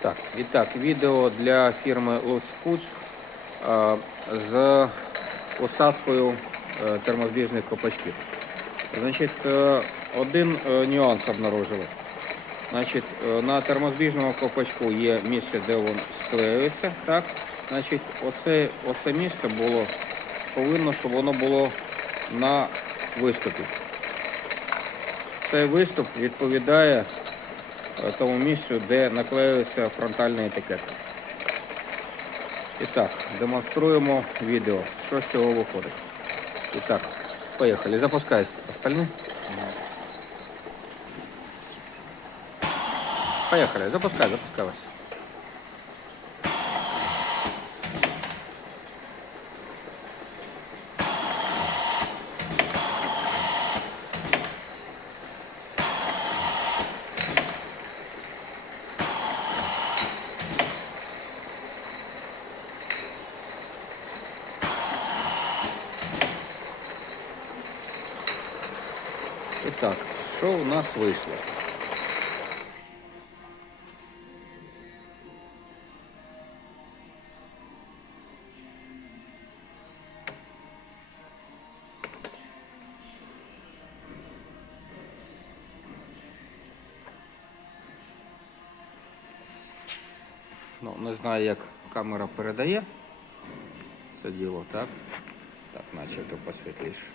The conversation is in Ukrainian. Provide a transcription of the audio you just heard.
Так, і так, відео для фірми Луцькуцьк е, з посадкою е, термозбіжних копачків. Значить, е, один е, нюанс обнаружили. Значить, на термозбіжному копачку є місце, де він склеюється. Так? Значить, оце, оце місце було повинно, щоб воно було на виступі. Цей виступ відповідає тому місцю, де наклеюється фронтальна етикетка. І так, демонструємо відео, що з цього виходить. І так, поїхали. Запускай остальні. Поїхали, запускай, запускай вас. І так, що у нас вийшло? Ну, не знаю, як камера передає це діло, так? Так, начебто посвітліше.